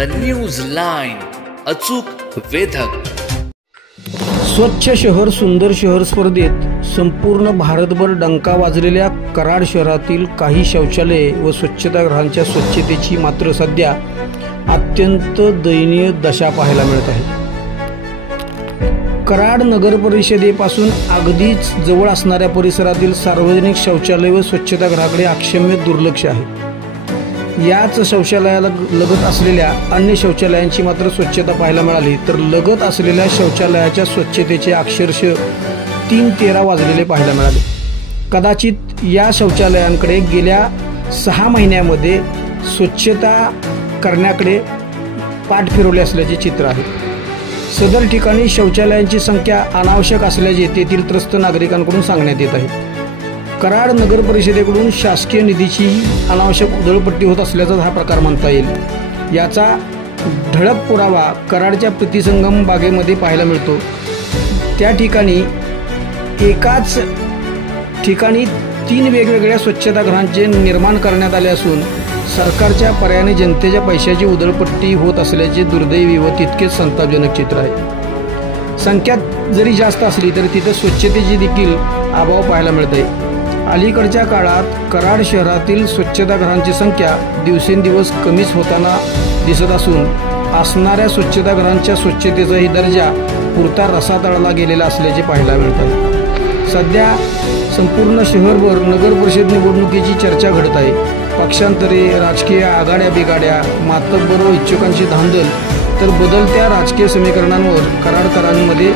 The news line, अचूक वेधक। स्वच्छ शहर सुंदर शहर स्पर्धेत संपूर्ण भारतभर डंका वाजलेल्या कराड शहरातील काही शौचालये व स्वच्छतागृहांच्या स्वच्छतेची मात्र सध्या अत्यंत दयनीय दशा पाहायला मिळत आहे। कराड नगर परिषदेपासून अगदीच जवळ असणाऱ्या परिसरातील सार्वजनिक शौचालय व स्वच्छतागृहाकडे अक्षम्य दुर्लक्ष आहे। याच शौचालयाला लगत असलेल्या अन्य शौचालयांची मात्र स्वच्छता पाहायला मिळाली तर लगत असलेल्या शौचालयाच्या स्वच्छतेचे अक्षरशः 3:13 वाजलेले पाहायला मिळाले। कदाचित या शौचालयांकडे गेल्या 6 महिन्यामध्ये स्वच्छता करण्याकडे पाठ फिरवले असल्याचे चित्र आहे। सदर ठिकाणी शौचालयांची संख्या अनावश्यक असल्याचे तेथील त्रस्त नागरिकांकडून सांगण्यात येत आहे। कराड नगर परिषदेकडून शासकीय निधीची अनावश्यक उधळपट्टी होत असल्याचा हा प्रकार म्हणता येईल। याचा ठळक पुरावा कराडच्या प्रीतिसंगम बागेमध्ये पाहायला मिळतो। त्या ठिकाणी एकाच ठिकाणी 3 वेगवेगळ्या स्वच्छतागृहांचे निर्माण करण्यात आले असून सरकारच्या पर्यायाने जनतेच्या पैशाची उधळपट्टी होत असल्याचे दुर्दैवी व तितकेच संतापजनक चित्र आहे। संख्या जरी जास्त असली तरी तिथे स्वच्छतेची देखील अभाव पाहायला मिळते। अलीकडच्या काळात कराड शहरातील स्वच्छतागृहांची संख्या दिवसेंदिवस कमीच होताना दिसत असून असणाऱ्या स्वच्छतागृहांच्या स्वच्छतेचाही दर्जा पुरता रसातळला गेलेला असल्याचे पाहायला मिळत आहे। सध्या संपूर्ण शहरभर नगर परिषद निवडणुकीची चर्चा घडत आहे। पक्षांतरे, राजकीय आघाड्या बिघाड्या, मातब्बर व इच्छुकांची धांदल तर बदलत्या राजकीय समीकरणांवर कराडकरांमध्ये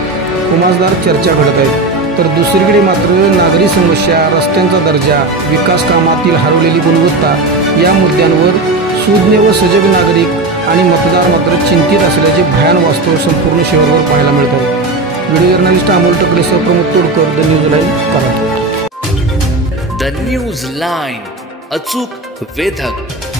खुमासदार चर्चा घडत आहे। तर दुसरीकडे मात्र नागरी समस्या, रस्त्यांचा दर्जा, विकास कामातील हरवलेली गुणवत्ता या मुद्द्यांवर सुज्ञ व सजग नागरिक आणि मतदार मात्र चिंतित असल्याचे भयान वास्तव संपूर्ण शहरावर पाहायला मिळत आहे। व्हिडिओ जर्नलिस्ट अमोल टकलेसह Pramod Todkar, the news line, Karad. The news line, अचूक वेधक।